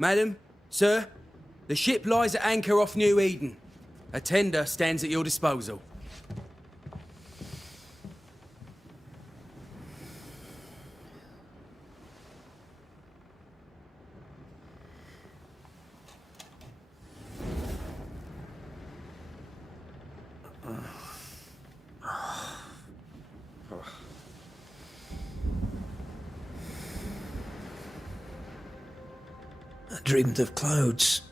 Madam, sir, the ship lies at anchor off New Eden. A tender stands at your disposal. I dreamed of clouds.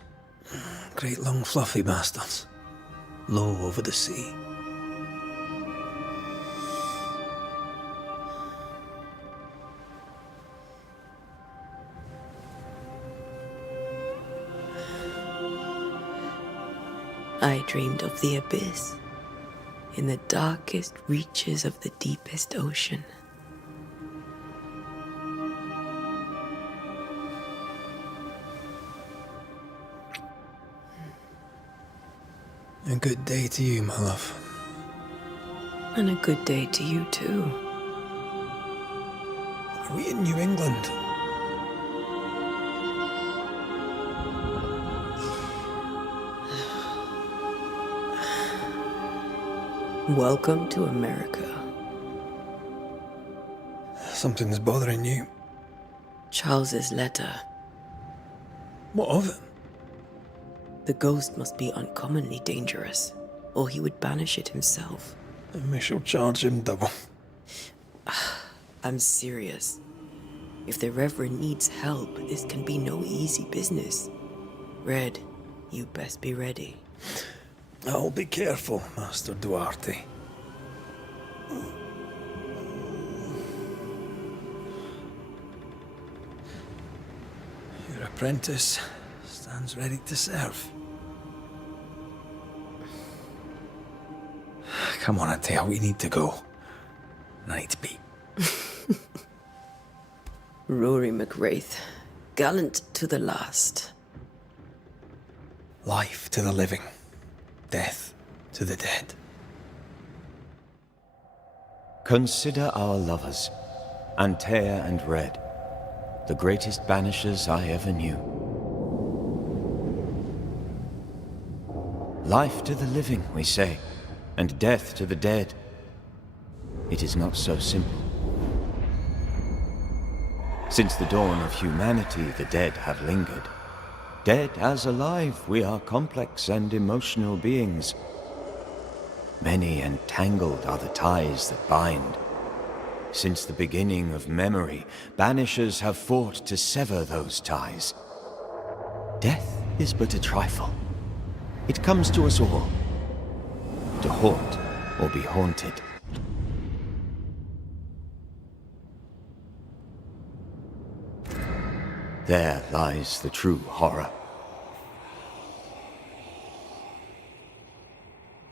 Great long fluffy bastards. Low over the sea. I dreamed of the abyss, in the darkest reaches of the deepest ocean. A good day to you, my love. And a good day to you too. Are we in New England? Welcome to America. Something's bothering you. Charles's letter. What of it? The ghost must be uncommonly dangerous, or he would banish it himself. And we shall charge him double. I'm serious. If the Reverend needs help, this can be no easy business. Red, you best be ready. I'll be careful, Master Duarte. Your apprentice stands ready to serve. Come on, Atea, we need to go. I need to be. Rory McWraith, gallant to the last. Life to the living, death to the dead. Consider our lovers, Antea and Red, the greatest banishers I ever knew. Life to the living, we say, and death to the dead. It is not so simple. Since the dawn of humanity, the dead have lingered. Dead as alive, we are complex and emotional beings. Many and tangled are the ties that bind. Since the beginning of memory, banishers have fought to sever those ties. Death is but a trifle. It comes to us all, to haunt or be haunted. There lies the true horror.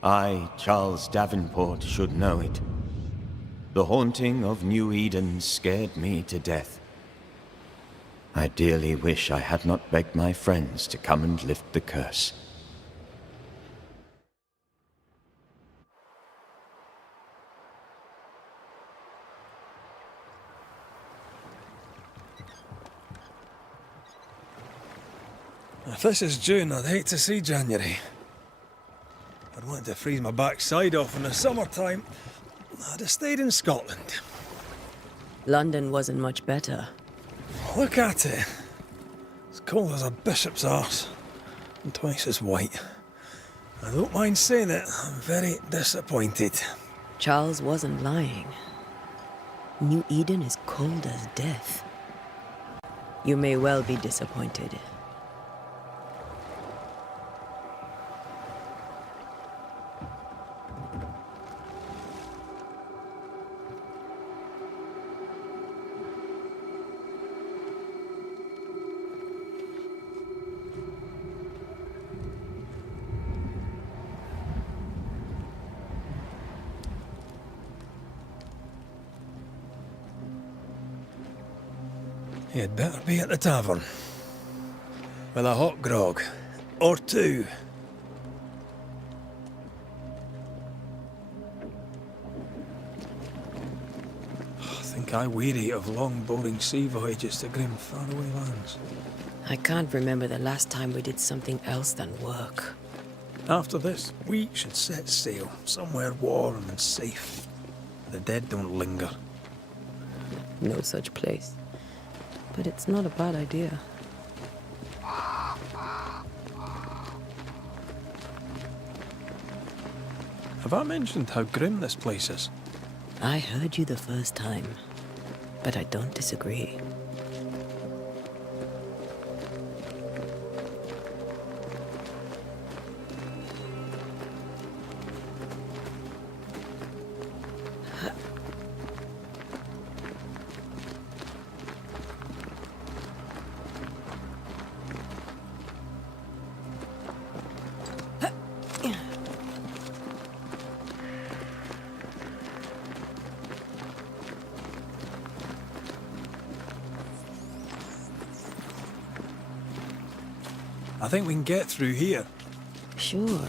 I, Charles Davenport, should know it. The haunting of New Eden scared me to death. I dearly wish I had not begged my friends to come and lift the curse. If this is June, I'd hate to see January. I'd wanted to freeze my backside off in the summertime. I'd have stayed in Scotland. London wasn't much better. Look at it. As cold as a bishop's arse, and twice as white. I don't mind saying it, I'm very disappointed. Charles wasn't lying. New Eden is cold as death. You may well be disappointed. You'd better be at the tavern. With a hot grog. Or two. I think think I weary of long, boring sea voyages to grim, faraway lands. I can't remember the last time we did something else than work. After this, we should set sail somewhere warm and safe. The dead don't linger. No such place. But it's not a bad idea. Have I mentioned how grim this place is? I heard you the first time, but I don't disagree. I think we can get through here. Sure.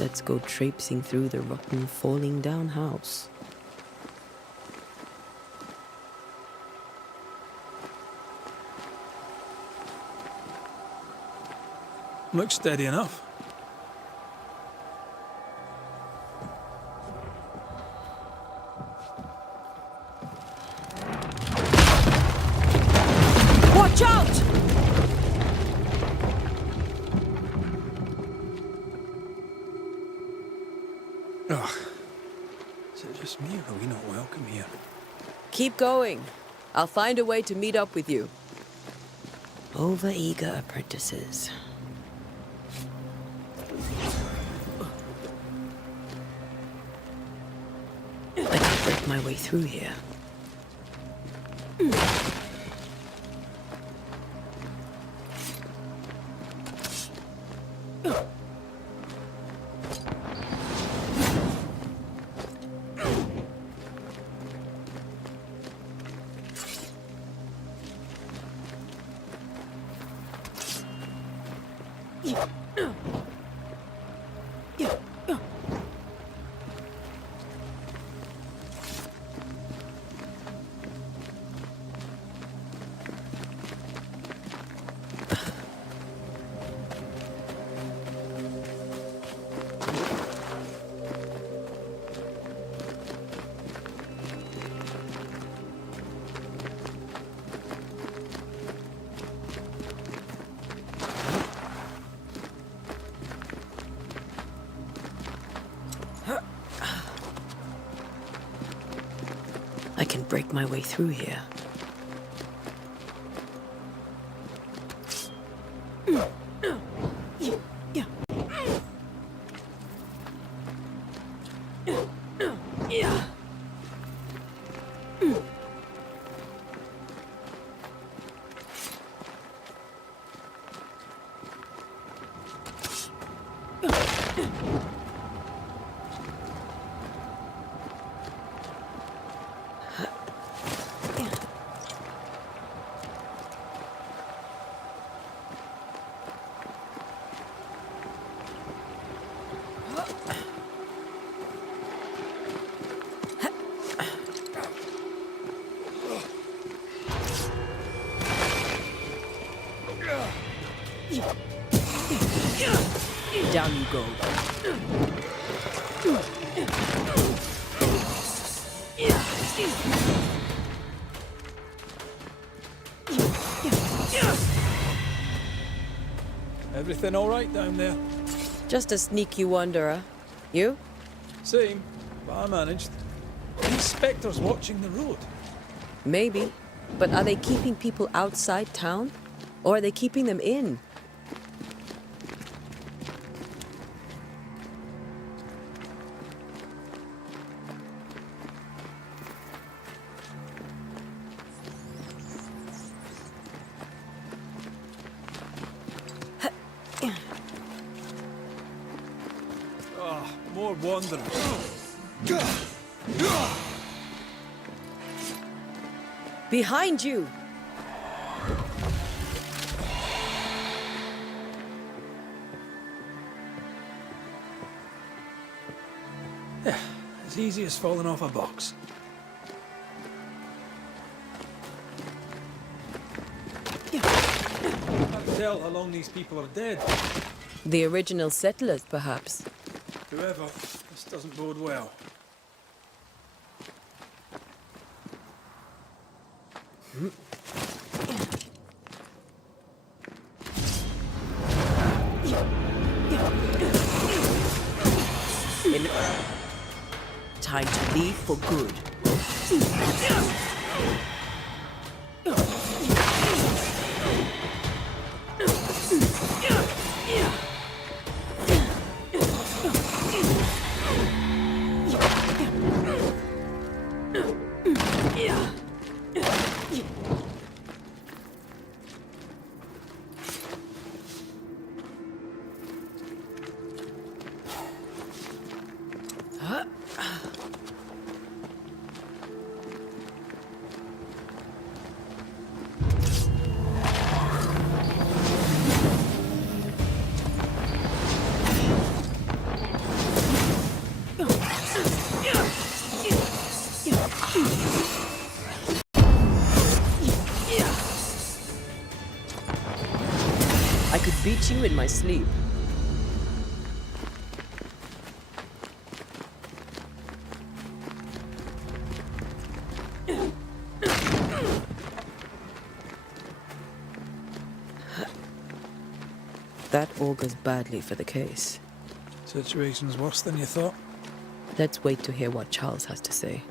Let's go traipsing through the rotten, falling down house. Looks steady enough. Watch out! Ugh. Is it just me or are we not welcome here? Keep going. I'll find a way to meet up with you. Over-eager apprentices. I can break my way through here. I can break my way through here. Down you go. Everything all right down there? Just a sneaky wanderer. You? Same, but I managed. These spectres watching the road. Maybe. But are they keeping people outside town? Or are they keeping them in? More wanderers. Behind you! Yeah, as easy as falling off a box. tell how long these people are dead. The original settlers, perhaps. Whoever, this doesn't bode well. Time to leave for good. I could beat you in my sleep. That augurs badly for the case. Situation's worse than you thought. Let's wait to hear what Charles has to say.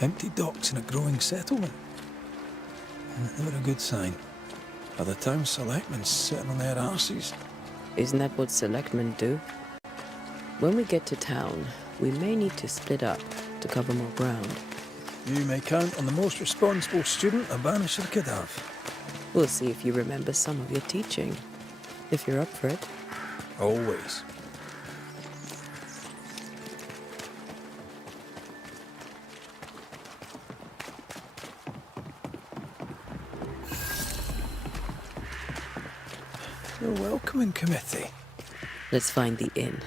Empty docks in a growing settlement. Never a good sign. Are the town selectmen sitting on their arses? Isn't that what selectmen do? When we get to town, we may need to split up to cover more ground. You may count on the most responsible student a Banisher could have. We'll see if you remember some of your teaching. If you're up for it. Always. The welcoming committee. Let's find the inn.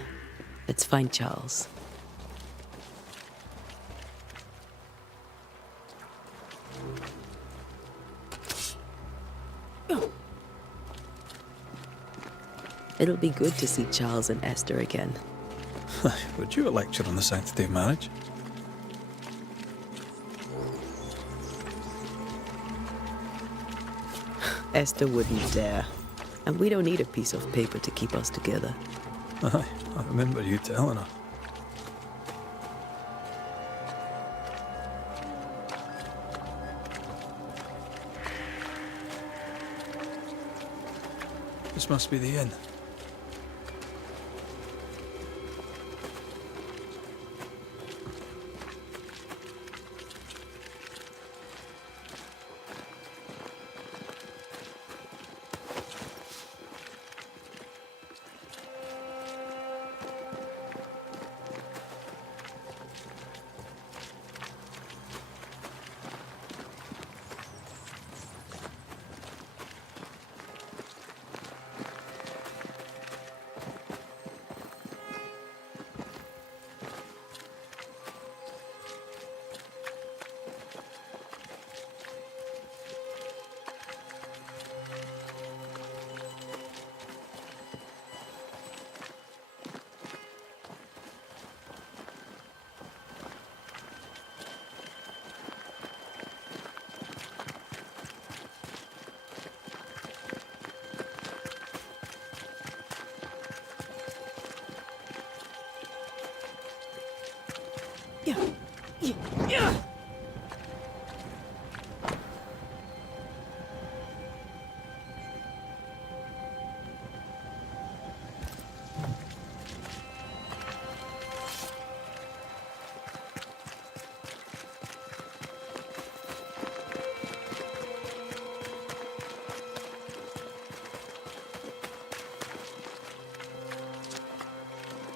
Let's find Charles. It'll be good to see Charles and Esther again. Would you a lecture on the sanctity of marriage? Esther wouldn't dare. And we don't need a piece of paper to keep us together. Aye, I remember you telling her. This must be the inn.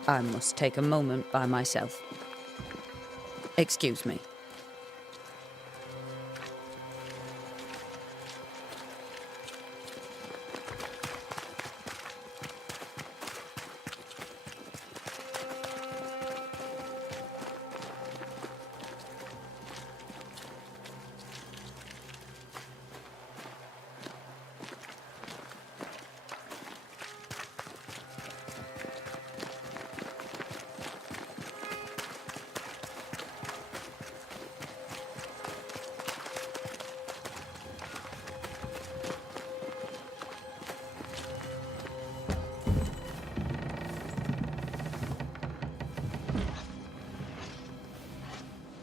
I must take a moment by myself. Excuse me.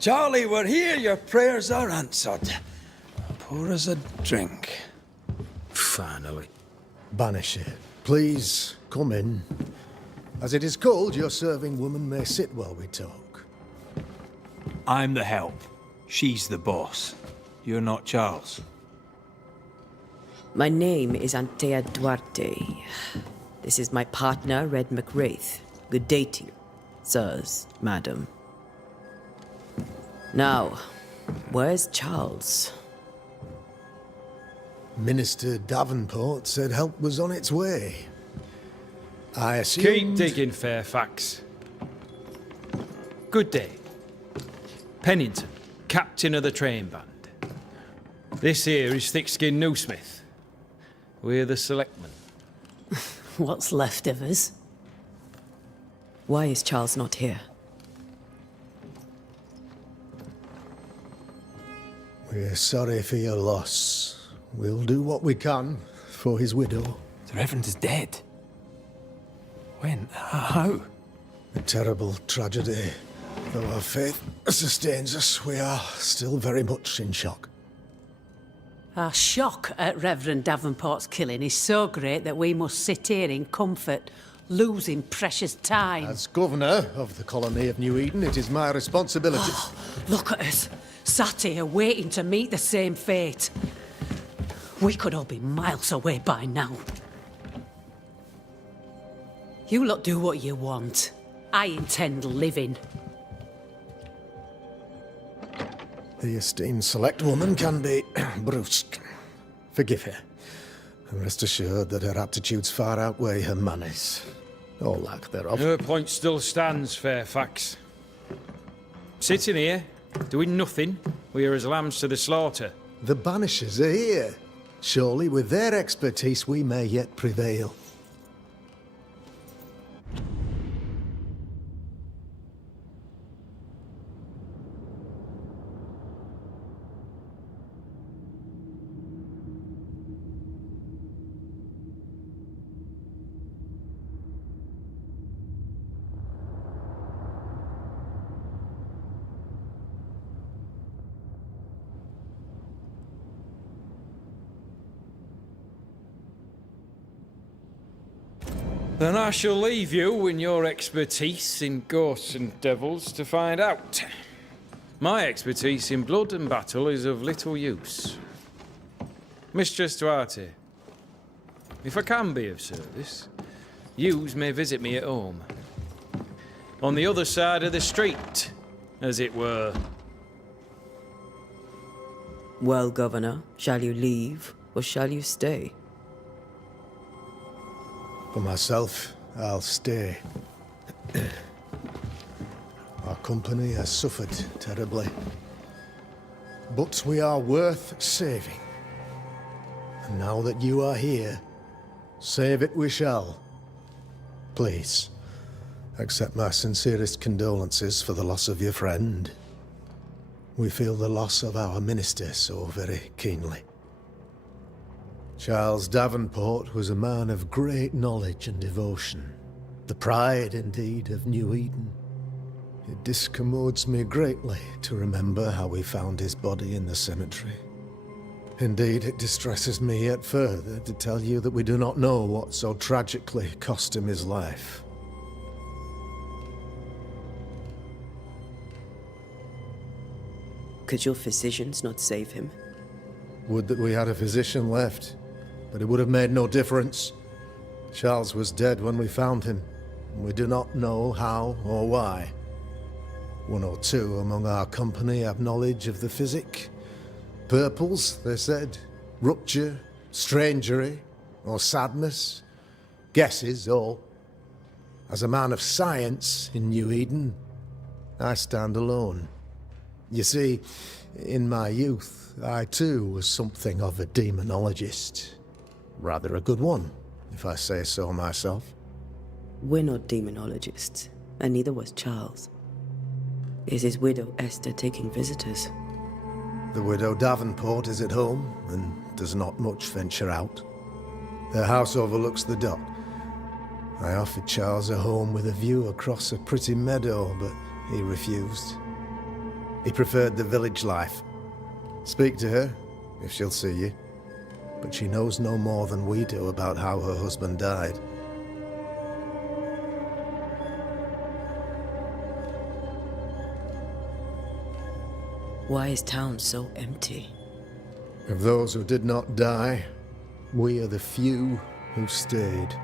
Charlie, we're here. Your prayers are answered. Pour us a drink. Finally. Banisher, please come in. As it is cold, your serving woman may sit while we talk. I'm the help. She's the boss. You're not Charles. My name is Antea Duarte. This is my partner, Red McWraith. Good day to you, sirs, madam. Now, where's Charles? Minister Davenport said help was on its way. I assumed... Keep digging, Fairfax. Good day. Pennington, captain of the train band. This here is thick-skinned Newsmith. We're the selectmen. What's left of us? Why is Charles not here? We're sorry for your loss. We'll do what we can for his widow. The Reverend is dead. When? How? A terrible tragedy. Though our faith sustains us, we are still very much in shock. Our shock at Reverend Davenport's killing is so great that we must sit here in comfort, losing precious time. As governor of the colony of New Eden, it is my responsibility... Look at us, sat here waiting to meet the same fate. We could all be miles away by now. You lot do what you want. I intend living. The esteemed select woman can be brusque. Forgive her. And rest assured that her aptitudes far outweigh her manners. Or lack thereof. Your point still stands, Fairfax. Sitting here, doing nothing, we are as lambs to the slaughter. The Banishers are here. Surely with their expertise we may yet prevail. Then I shall leave you and your expertise in ghosts and devils to find out. My expertise in blood and battle is of little use. Mistress Duarte, if I can be of service, yous may visit me at home. On the other side of the street, as it were. Well, Governor, shall you leave or shall you stay? For myself, I'll stay. Our company has suffered terribly. But we are worth saving. And now that you are here, save it we shall. Please, accept my sincerest condolences for the loss of your friend. We feel the loss of our minister so very keenly. Charles Davenport was a man of great knowledge and devotion. The pride, indeed, of New Eden. It discommodes me greatly to remember how we found his body in the cemetery. Indeed, it distresses me yet further to tell you that we do not know what so tragically cost him his life. Could your physicians not save him? Would that we had a physician left, but it would have made no difference. Charles was dead when we found him. We do not know how or why. One or two among our company have knowledge of the physic. Purples, they said. Rupture, strangery, or sadness. Guesses, all. As a man of science in New Eden, I stand alone. You see, in my youth, I too was something of a demonologist. Rather a good one, if I say so myself. We're not demonologists, and neither was Charles. Is his widow Esther taking visitors? The widow Davenport is at home, and does not much venture out. Her house overlooks the dock. I offered Charles a home with a view across a pretty meadow, but he refused. He preferred the village life. Speak to her, if she'll see you. But she knows no more than we do about how her husband died. Why is town so empty? Of those who did not die, we are the few who stayed.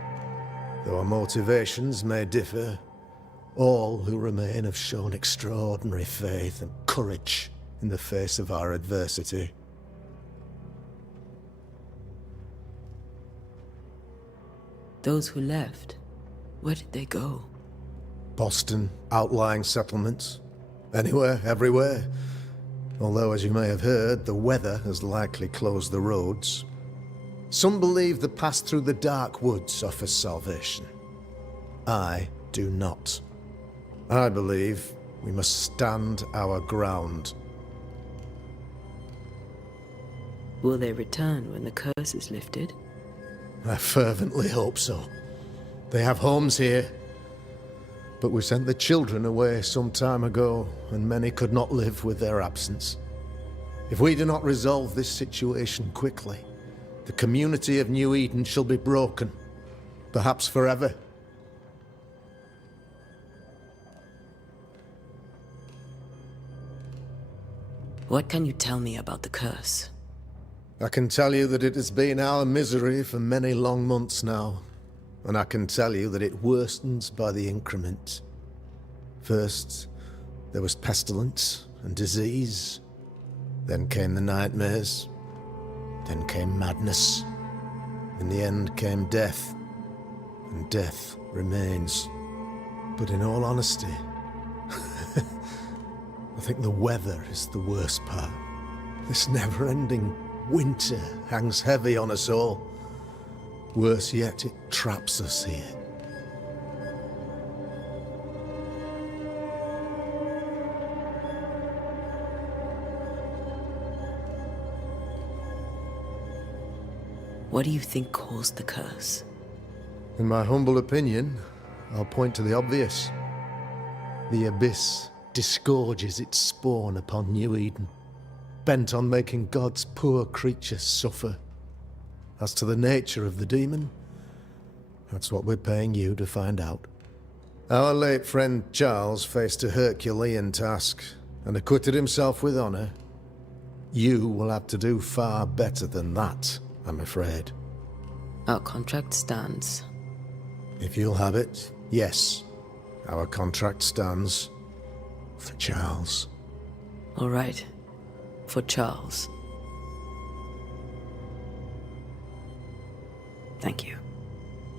Though our motivations may differ, all who remain have shown extraordinary faith and courage in the face of our adversity. Those who left, where did they go? Boston, outlying settlements. Anywhere, everywhere. Although, as you may have heard, the weather has likely closed the roads. Some believe the path through the dark woods offers salvation. I do not. I believe we must stand our ground. Will they return when the curse is lifted? I fervently hope so. They have homes here. But we sent the children away some time ago, and many could not live with their absence. If we do not resolve this situation quickly, the community of New Eden shall be broken, perhaps forever. What can you tell me about the curse? I can tell you that it has been our misery for many long months now, and I can tell you that it worsens by the increment. First, there was pestilence and disease. Then came the nightmares. Then came madness. In the end came death, and death remains. But in all honesty, I think the weather is the worst part. This never-ending winter hangs heavy on us all. Worse yet, it traps us here. What do you think caused the curse? In my humble opinion, I'll point to the obvious. The abyss disgorges its spawn upon New Eden, bent on making God's poor creatures suffer. As to the nature of the demon, that's what we're paying you to find out. Our late friend Charles faced a Herculean task and acquitted himself with honor. You will have to do far better than that, I'm afraid. Our contract stands. If you'll have it, yes. Our contract stands for Charles. All right. For Charles. Thank you.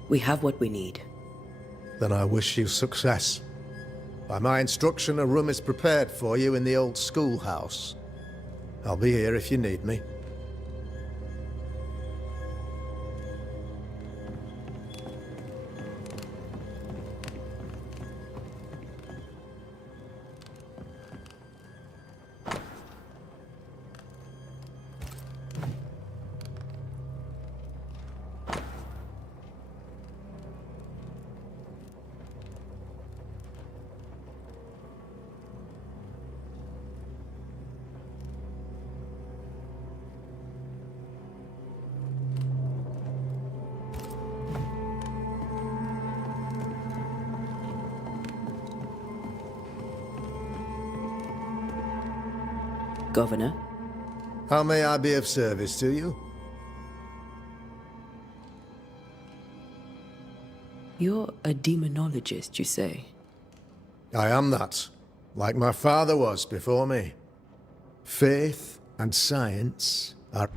We have what we need. Then I wish you success. By my instruction, a room is prepared for you in the old schoolhouse. I'll be here if you need me. Governor? How may I be of service to you? You're a demonologist, you say? I am that, like my father was before me. Faith and science are...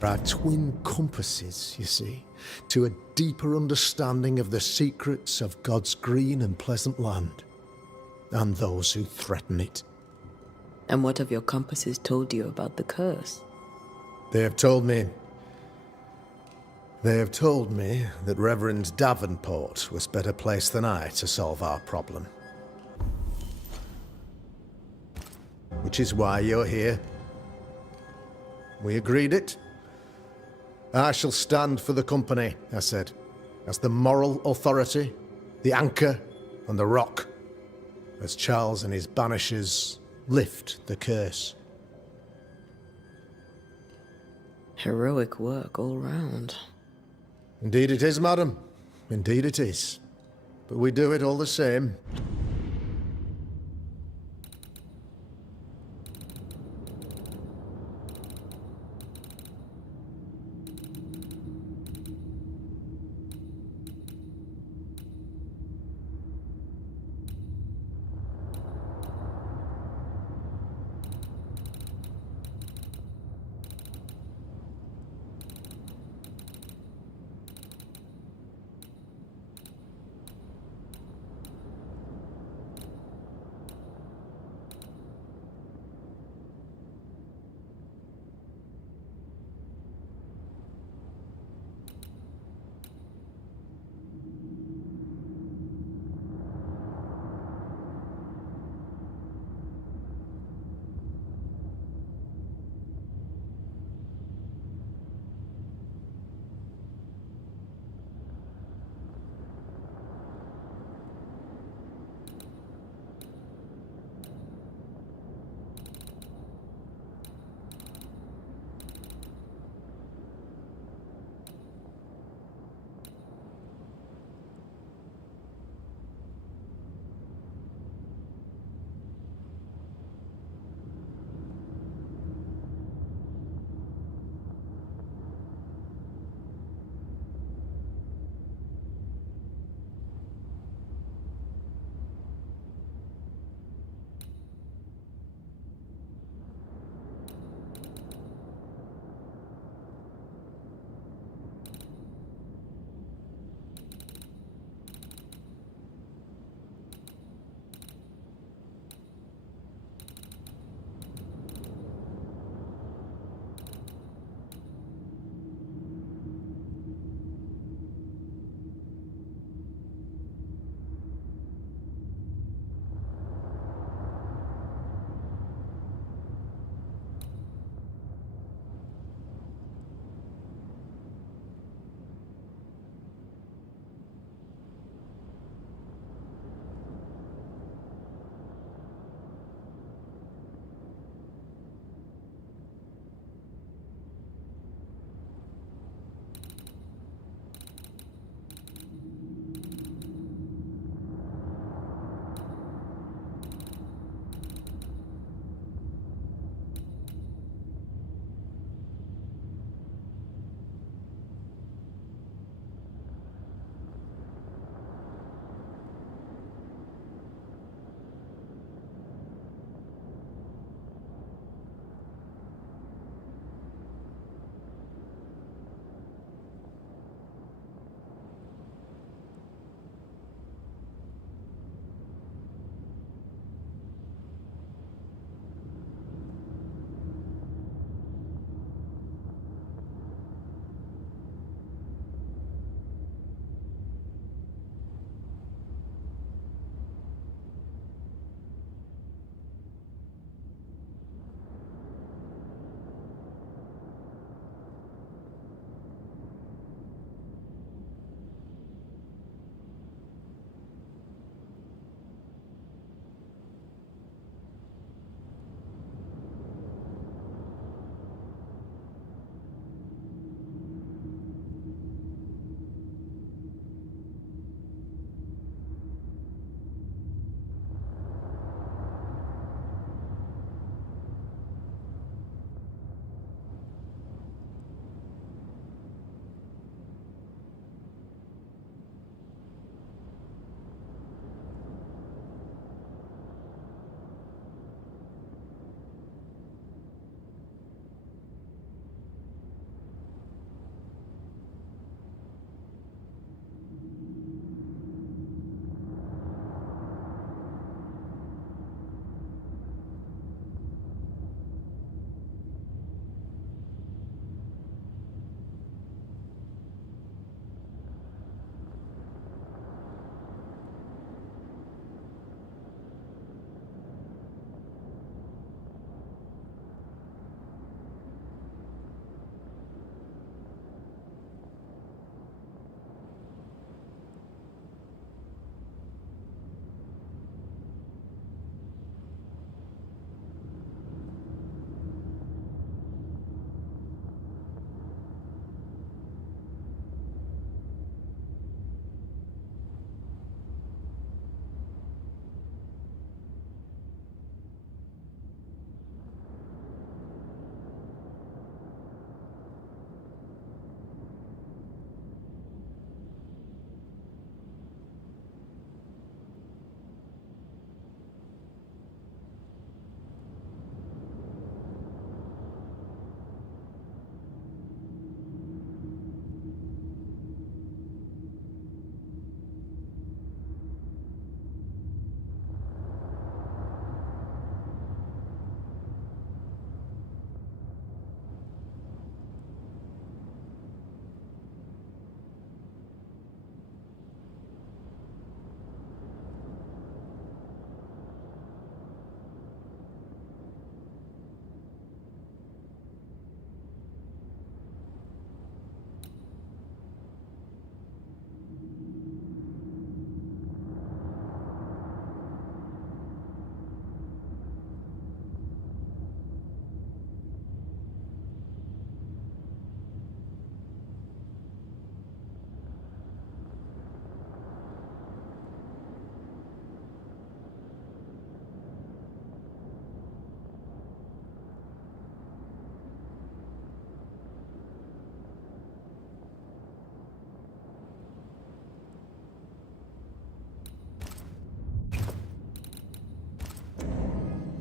There are twin compasses, you see, to a deeper understanding of the secrets of God's green and pleasant land, and those who threaten it. And what have your compasses told you about the curse? They have told me that Reverend Davenport was better placed than I to solve our problem. Which is why you're here. We agreed it. I shall stand for the company, I said, as the moral authority, the anchor, and the rock, as Charles and his banishers lift the curse. Heroic work all round. Indeed it is, madam. Indeed it is. But we do it all the same.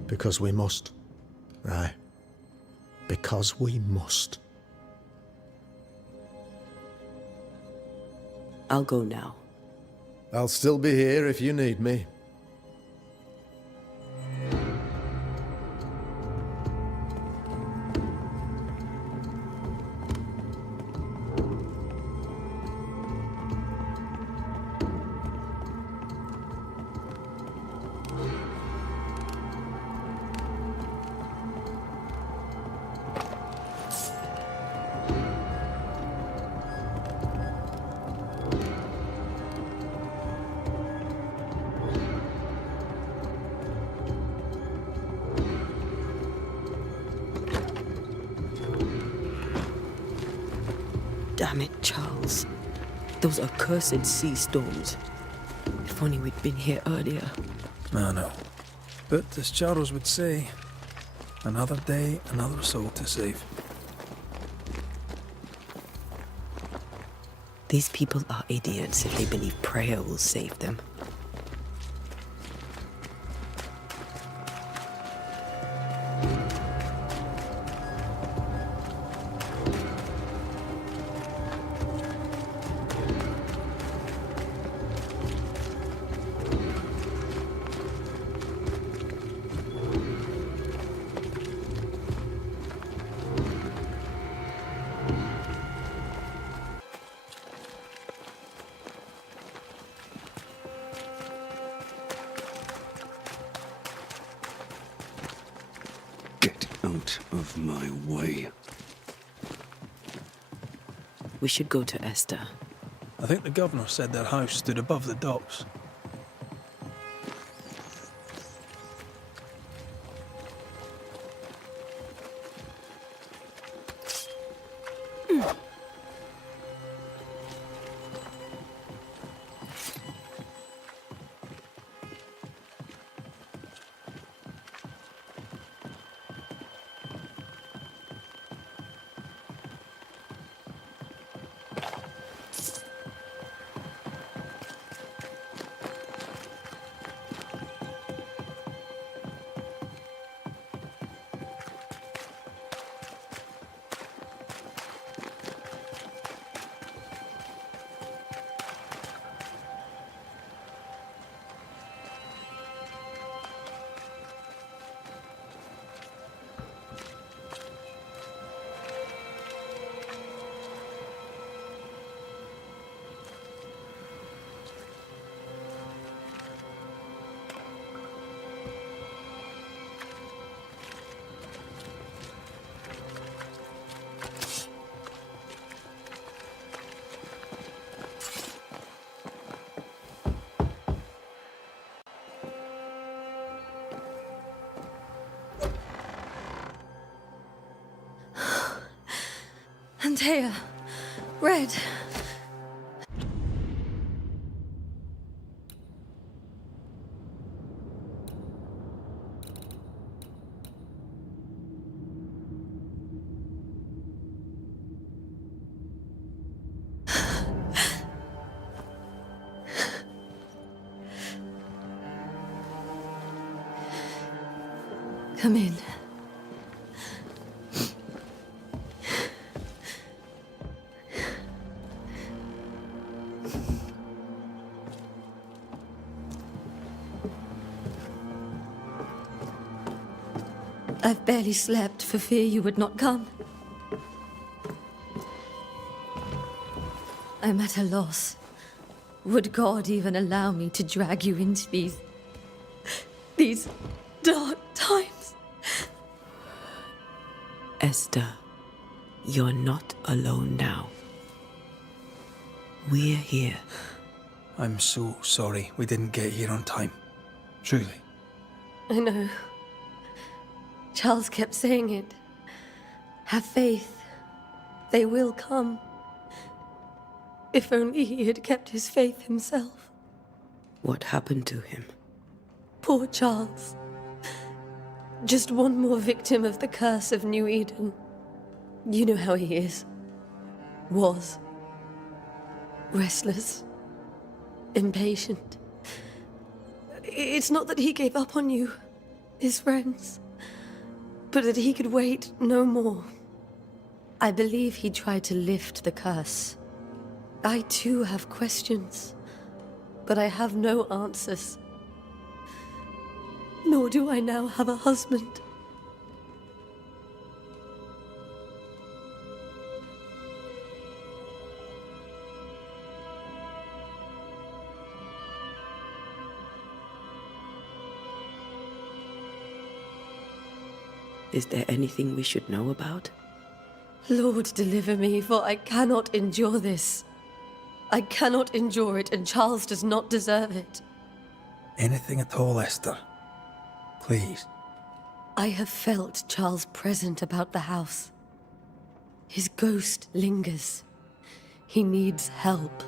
Because we must. Aye. Because we must. I'll go now. I'll still be here if you need me. Damn it, Charles. Those accursed sea storms. If only we'd been here earlier. I know. But as Charles would say, another day, another soul to save. These people are idiots if they believe prayer will save them. Get out of my way. We should go to Esther. I think the governor said their house stood above the docks. Antea, Red. Come in. I've barely slept for fear you would not come. I'm at a loss. Would God even allow me to drag you into these dark times? Esther, you're not alone now. We're here. I'm so sorry we didn't get here on time. Truly. I know. Charles kept saying it. Have faith. They will come. If only he had kept his faith himself. What happened to him? Poor Charles. Just one more victim of the curse of New Eden. You know how he is. Was. Restless. Impatient. It's not that he gave up on you. his friends, but that he could wait no more. I believe he tried to lift the curse. I too have questions, but I have no answers. Nor do I now have a husband. Is there anything we should know about? Lord, deliver me, for I cannot endure this. I cannot endure it, and Charles does not deserve it. Anything at all, Esther. Please. I have felt Charles present about the house. His ghost lingers. He needs help.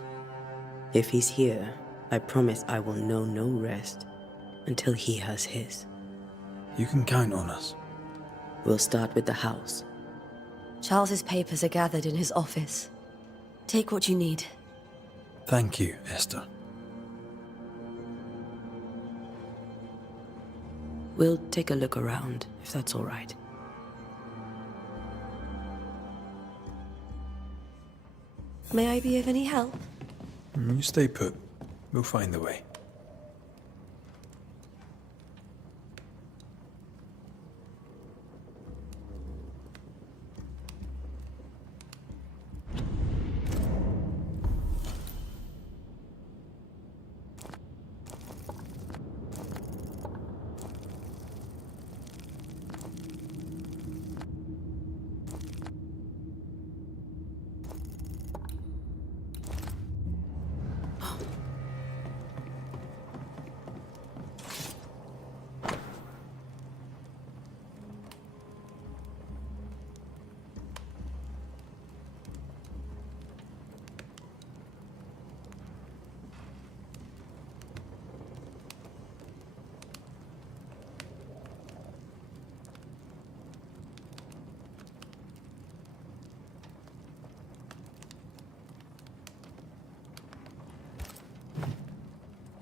If he's here, I promise I will know no rest until he has his. You can count on us. We'll start with the house. Charles's papers are gathered in his office. Take what you need. Thank you, Esther. We'll take a look around, if that's all right. May I be of any help? You stay put. We'll find a way.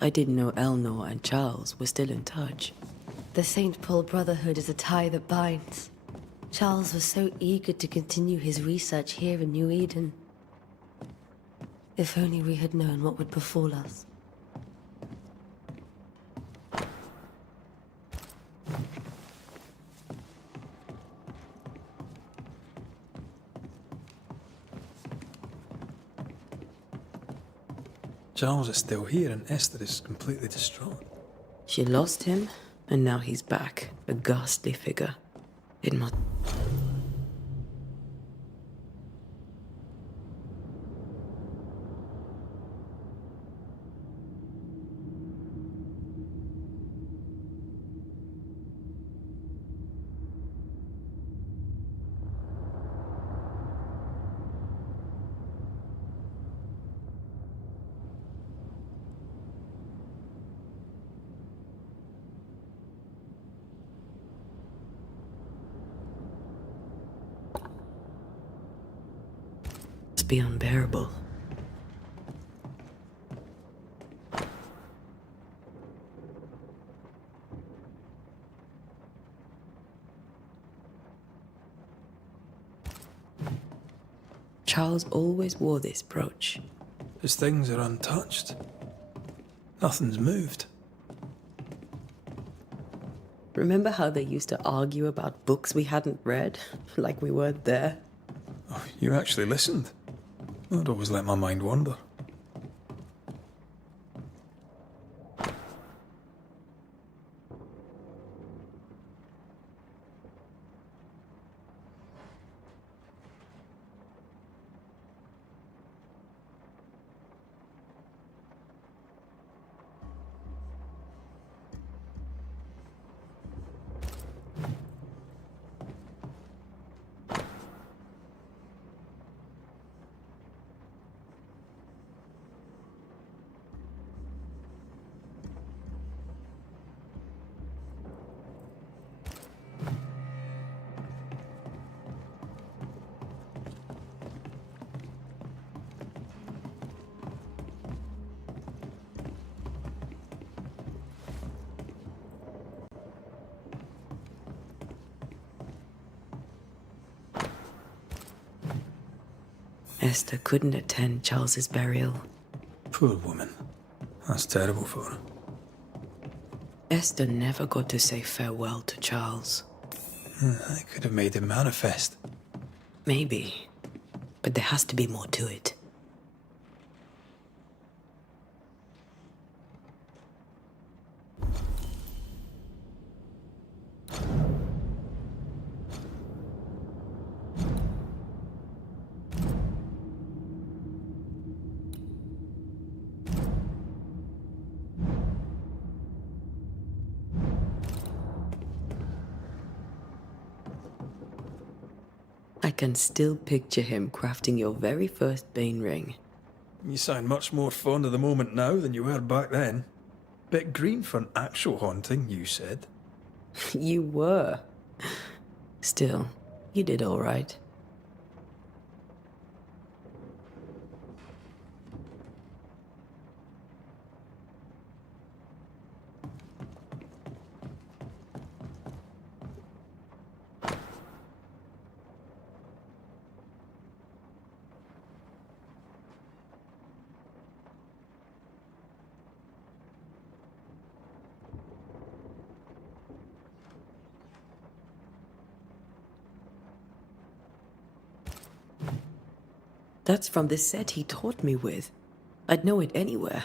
I didn't know Eleanor and Charles were still in touch. The St. Paul Brotherhood is a tie that binds. Charles was so eager to continue his research here in New Eden. If only we had known what would befall us. Charles is still here and Esther is completely distraught. She lost him, and now he's back, a ghastly figure. It must... be unbearable. Charles always wore this brooch. His things are untouched. Nothing's moved. Remember how they used to argue about books we hadn't read? Like we weren't there? Oh, you actually listened. I'd always let my mind wander. Esther couldn't attend Charles's burial. Poor woman. That's terrible for her. Esther never got to say farewell to Charles. I could have made him manifest. Maybe. But there has to be more to it. I can still picture him crafting your very first Bane ring. You sound much more fond of the moment now than you were back then. Bit green for an actual haunting, you said. You were. Still, you did all right. That's from the set he taught me with. I'd know it anywhere.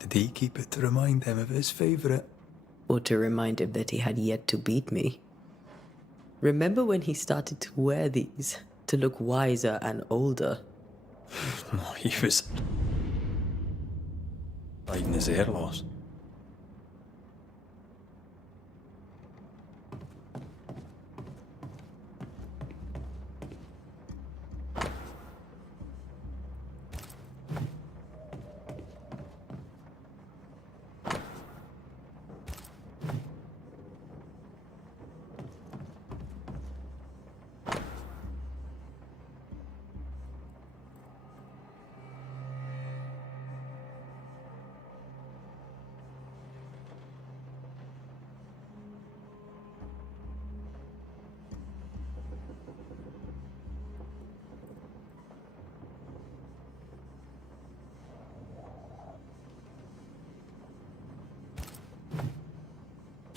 Did he keep it to remind him of his favourite? Or to remind him that he had yet to beat me. Remember when he started to wear these to look wiser and older? No, he was hiding his hair loss.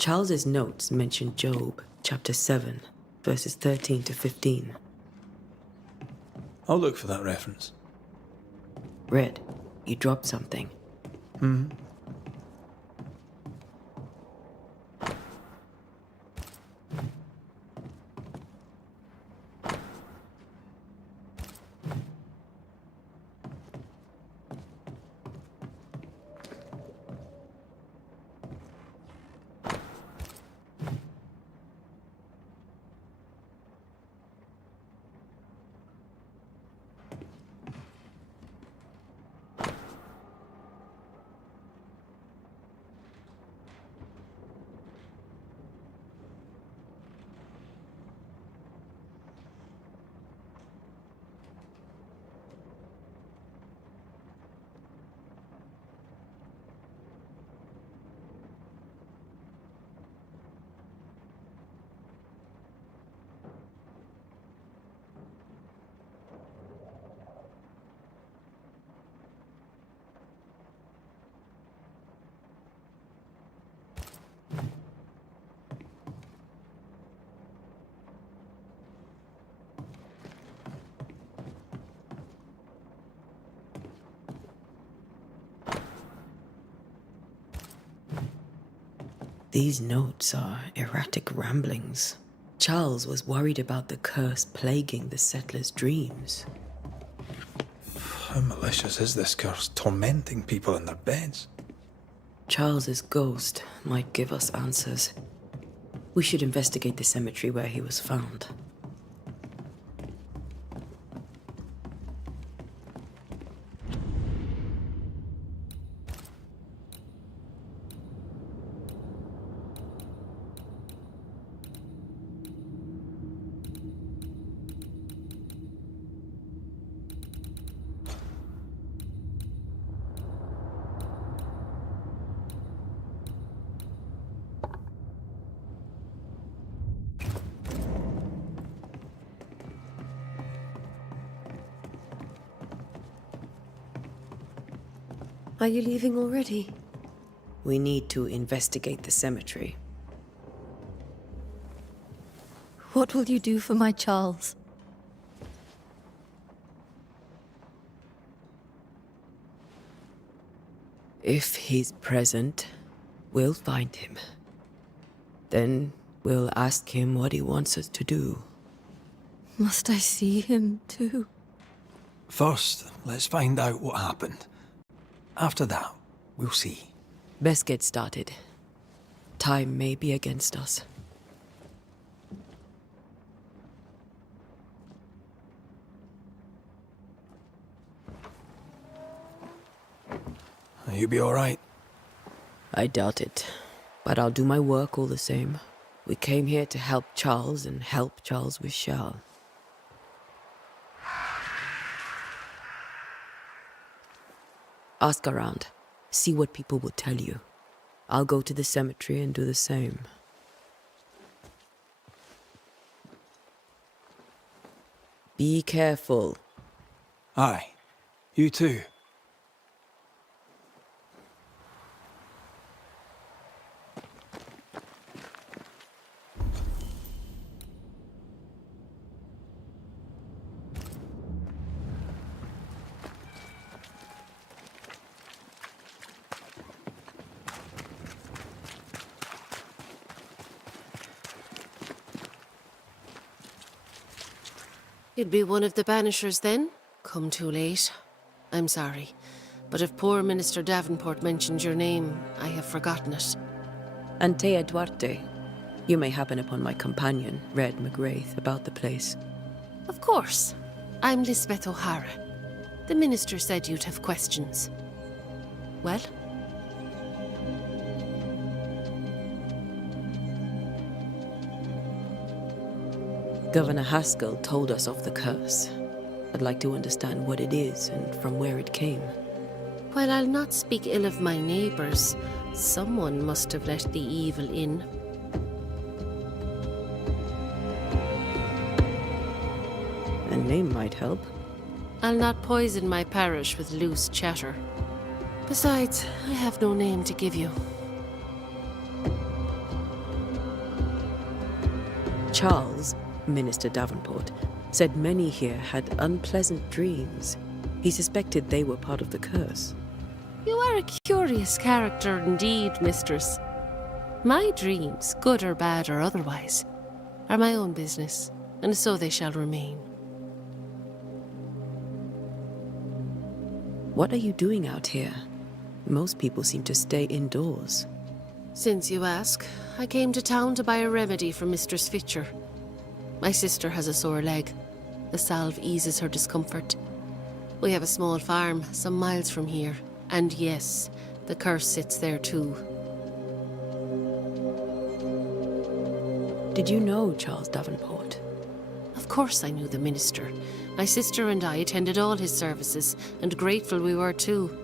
Charles's notes mention Job, chapter 7, verses 13 to 15. I'll look for that reference. Red, you dropped something. These notes are erratic ramblings. Charles was worried about the curse plaguing the settlers' dreams. How malicious is this curse, tormenting people in their beds? Charles's ghost might give us answers. We should investigate the cemetery where he was found. Are you leaving already? We need to investigate the cemetery. What will you do for my Charles? If he's present, we'll find him. Then we'll ask him what he wants us to do. Must I see him too? First, let's find out what happened. After that, we'll see. Best get started. Time may be against us. You be alright? I doubt it, but I'll do my work all the same. We came here to help Charles and help Charles with Charles. Ask around. See what people will tell you. I'll go to the cemetery and do the same. Be careful. Aye. You too. You'd be one of the Banishers then? Come too late. I'm sorry, but if poor Minister Davenport mentioned your name, I have forgotten it. Antea Duarte. You may happen upon my companion, Red McGrath, about the place. Of course. I'm Lisbeth O'Hara. The minister said you'd have questions. Well? Governor Haskell told us of the curse. I'd like to understand what it is and from where it came. While I'll not speak ill of my neighbours, someone must have let the evil in. A name might help. I'll not poison my parish with loose chatter. Besides, I have no name to give you. Charles, Minister Davenport, said many here had unpleasant dreams. He suspected they were part of the curse. You are a curious character indeed, mistress. My dreams, good or bad or otherwise, are my own business, and so they shall remain. What are you doing out here? Most people seem to stay indoors. Since you ask, I came to town to buy a remedy for Mistress Fitcher. My sister has a sore leg. The salve eases her discomfort. We have a small farm some miles from here, and yes, the curse sits there too. Did you know Charles Davenport? Of course I knew the minister. My sister and I attended all his services, and grateful we were too.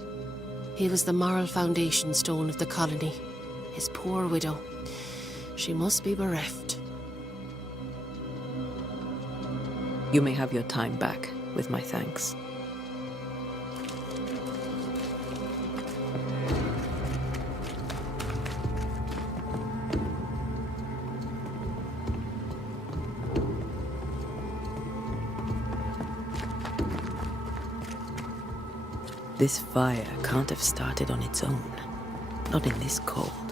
He was the moral foundation stone of the colony. His poor widow. She must be bereft. You may have your time back, with my thanks. This fire can't have started on its own. Not in this cold.